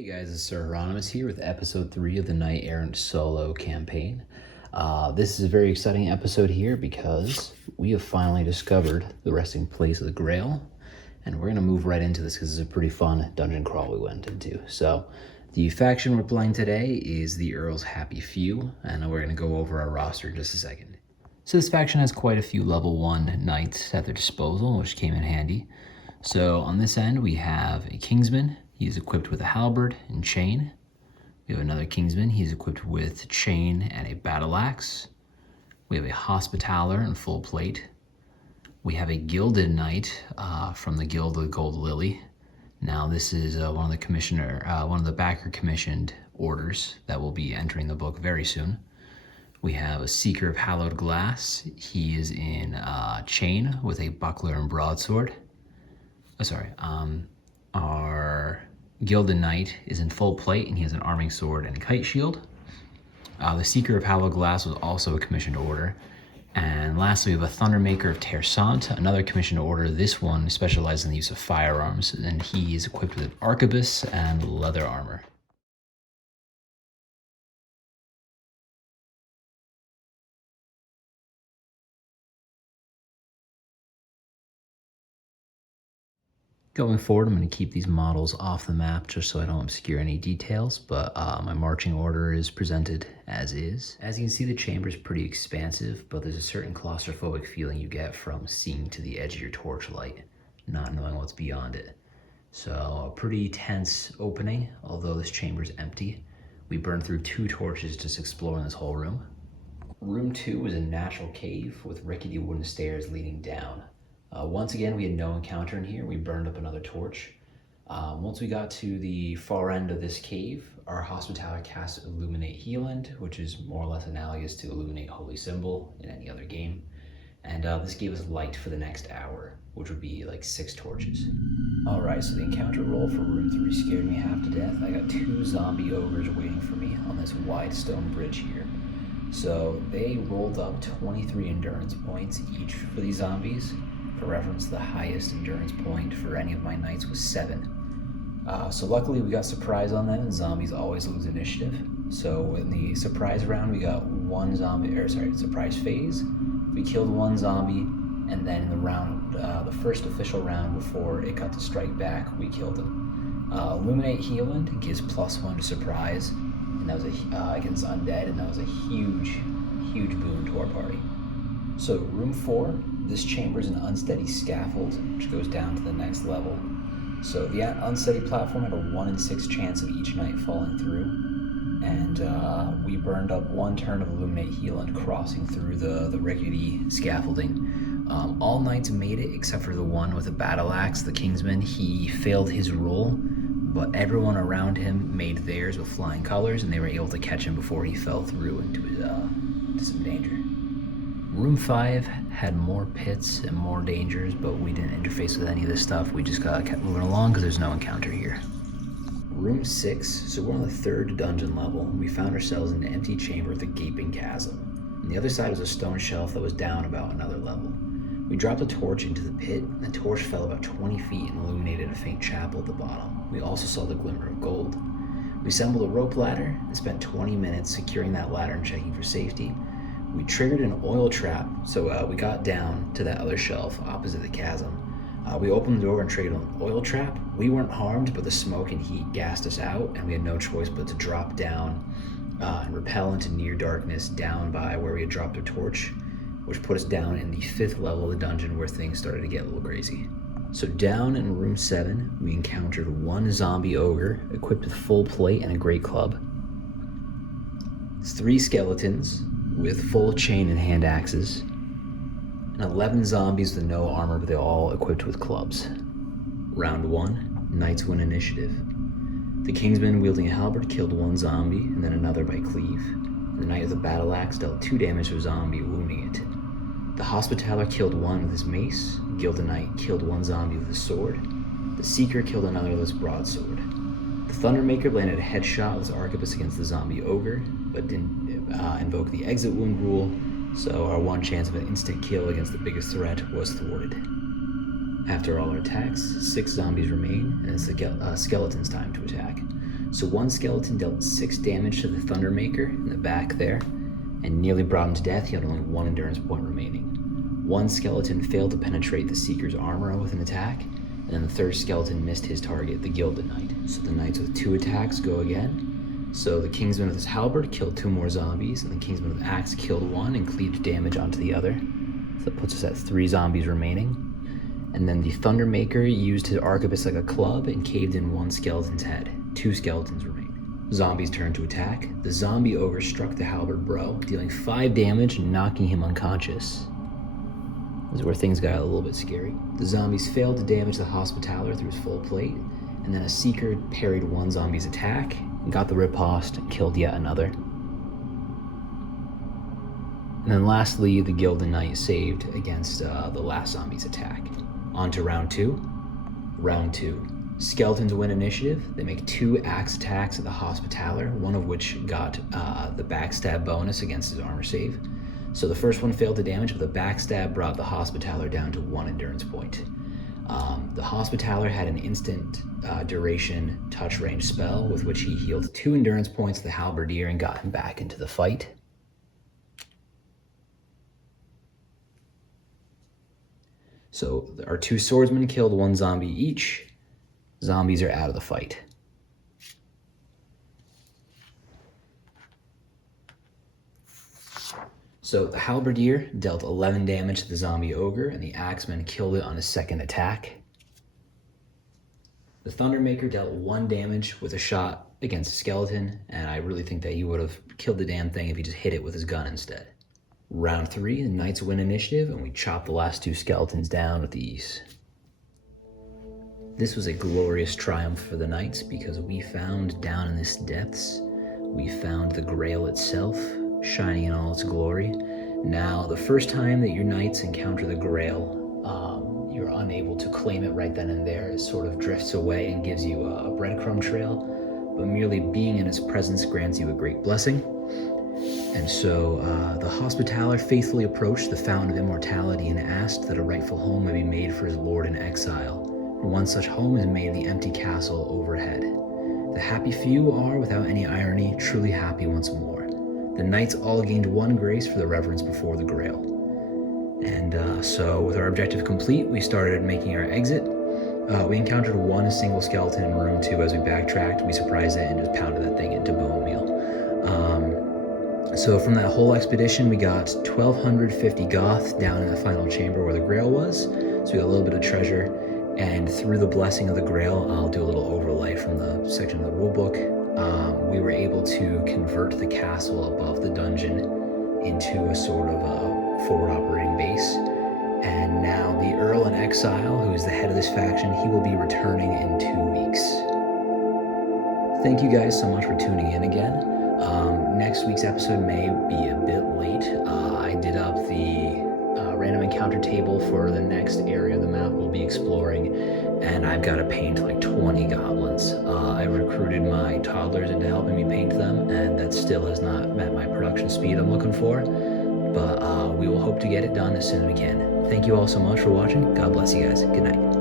Hey guys, it's Sir Hieronymus here with episode 3 of the Knight Errant solo campaign. This is a very exciting episode here because we have finally discovered the resting place of the Grail, and we're going to move right into this because it's a pretty fun dungeon crawl we went into. So, the faction we're playing today is the Earl's Happy Few, and we're going to go over our roster in just a second. So this faction has quite a few level 1 knights at their disposal, which came in handy. So on this end we have a Kingsman. He is equipped with a halberd and chain. We have another Kingsman. He's equipped with chain and a battle axe. We have a Hospitaller in full plate. We have a Gilded Knight from the Guild of the Gold Lily. Now this is one of the backer commissioned orders that will be entering the book very soon. We have a Seeker of Hallowed Glass. He is in chain with a buckler and broadsword. Our Gilded Knight is in full plate and he has an arming sword and a kite shield. The Seeker of Hallowed Glass was also a commissioned order. And lastly, we have a Thundermaker of Tersant, another commissioned order. This one specializes in the use of firearms, and he is equipped with an arquebus and leather armor. Going forward, I'm going to keep these models off the map just so I don't obscure any details, but my marching order is presented as is. As you can see, the chamber is pretty expansive, but there's a certain claustrophobic feeling you get from seeing to the edge of your torchlight, not knowing what's beyond it. So a pretty tense opening, although this chamber is empty. We burned through 2 torches just exploring this whole room. Room 2 is a natural cave with rickety wooden stairs leading down. Once again, we had no encounter in here. We burned up another torch. Once we got to the far end of this cave, our Hospitaller cast Illuminate Healand, which is more or less analogous to Illuminate Holy Symbol in any other game. And this gave us light for the next hour, which would be like 6 torches. Alright, so the encounter roll for room 3 scared me half to death. I got 2 zombie ogres waiting for me on this wide stone bridge here. So they rolled up 23 endurance points each for these zombies. For reference, the highest endurance point for any of my knights was 7. So luckily we got surprise on them, and zombies always lose initiative. So in the surprise round, we got surprise phase. We killed 1 zombie, and then in the round, the first official round before it got to strike back, we killed him. Illuminate Healand gives +1 to surprise, and that was against undead, and that was a huge boon to our party. So room 4, this chamber is an unsteady scaffold which goes down to the next level. So the unsteady platform had a 1 in 6 chance of each knight falling through, and we burned up 1 turn of Illuminate Healand crossing through the rickety scaffolding. All knights made it except for the one with a battle axe, the Kingsman. He failed his roll, but everyone around him made theirs with flying colors, and they were able to catch him before he fell through into some danger. Room 5 had more pits and more dangers, but we didn't interface with any of this stuff. We just kept moving along because there's no encounter here. Room 6, so we're on the 3rd dungeon level. We found ourselves in an empty chamber with a gaping chasm. On the other side was a stone shelf that was down about another level. We dropped a torch into the pit, and the torch fell about 20 feet and illuminated a faint chapel at the bottom. We also saw the glimmer of gold. We assembled a rope ladder and spent 20 minutes securing that ladder and checking for safety. We triggered an oil trap, so we got down to that other shelf opposite the chasm. We opened the door and triggered an oil trap. We weren't harmed, but the smoke and heat gassed us out, and we had no choice but to drop down and rappel into near darkness down by where we had dropped a torch, which put us down in the 5th level of the dungeon where things started to get a little crazy. So down in room 7, we encountered 1 zombie ogre equipped with full plate and a great club. 3 skeletons with full chain and hand axes, and 11 zombies with no armor, but they're all equipped with clubs. Round 1, knights win initiative. The Kingsman wielding a halberd killed 1 zombie, and then another by cleave. The knight with a battle axe dealt 2 damage to a zombie, wounding it. The Hospitaller killed 1 with his mace. Gilded Knight killed 1 zombie with his sword. The Seeker killed another with his broadsword. The Thundermaker landed a headshot with his arquebus against the zombie ogre, but didn't invoke the exit wound rule, so our 1 chance of an instant kill against the biggest threat was thwarted. After all our attacks, 6 zombies remain, and it's the skeleton's time to attack. So one skeleton dealt 6 damage to the Thundermaker in the back there, and nearly brought him to death. He had only 1 endurance point remaining. One skeleton failed to penetrate the Seeker's armor with an attack, and then the third skeleton missed his target, the Gilded Knight. So the knights with 2 attacks go again. So the Kingsman with his halberd killed 2 more zombies, and the Kingsman with axe killed 1 and cleaved damage onto the other. So that puts us at 3 zombies remaining. And then the Thundermaker used his arquebus like a club and caved in 1 skeleton's head. 2 skeletons remain. Zombies turned to attack. The zombie ogre struck the halberd bro, dealing 5 damage and knocking him unconscious. This is where things got a little bit scary. The zombies failed to damage the Hospitaller through his full plate, and then a Seeker parried 1 zombie's attack, and got the riposte and killed yet another. And then lastly, the Gilded Knight saved against the last zombie's attack. On to round 2. Round 2. Skeletons win initiative. They make 2 axe attacks at the Hospitaller, one of which got the backstab bonus against his armor save. So the first one failed to damage, but the backstab brought the Hospitaller down to 1 endurance point. The Hospitaller had an instant duration touch range spell with which he healed 2 endurance points to the Halberdier and got him back into the fight. So our 2 swordsmen killed 1 zombie each. Zombies are out of the fight. So the Halberdier dealt 11 damage to the zombie ogre, and the axeman killed it on his second attack. The Thundermaker dealt 1 damage with a shot against a skeleton, and I really think that he would have killed the damn thing if he just hit it with his gun instead. Round 3, the knights win initiative, and we chop the last 2 skeletons down with ease. This was a glorious triumph for the knights because we found down in this depths, we found the Grail itself, shining in all its glory. Now, the first time that your knights encounter the Grail, you're unable to claim it right then and there. It sort of drifts away and gives you a breadcrumb trail, but merely being in its presence grants you a great blessing. And so the Hospitaller faithfully approached the Fountain of Immortality and asked that a rightful home may be made for his lord in exile. And one such home is made in the empty castle overhead. The happy few are, without any irony, truly happy once more. The knights all gained 1 grace for the reverence before the Grail. And so with our objective complete, we started making our exit. We encountered 1 single skeleton in room 2 as we backtracked. We surprised it and just pounded that thing into bone meal. So from that whole expedition, we got 1,250 goth down in the final chamber where the Grail was. So we got a little bit of treasure. And through the blessing of the Grail, I'll do a little overlay from the section of the rulebook. We were able to convert the castle above the dungeon into a sort of a forward operating base. And now the Earl in exile, who is the head of this faction, he will be returning in 2 weeks. Thank you guys so much for tuning in again. Next week's episode may be a bit late. I did up the random encounter table for the next area of the map we'll be exploring, and I've got to paint like 20 goblins. I recruited my toddlers into helping me paint them, and that still has not met my production speed I'm looking for, but we will hope to get it done as soon as we can. Thank you all so much for watching. God bless you guys. Good night.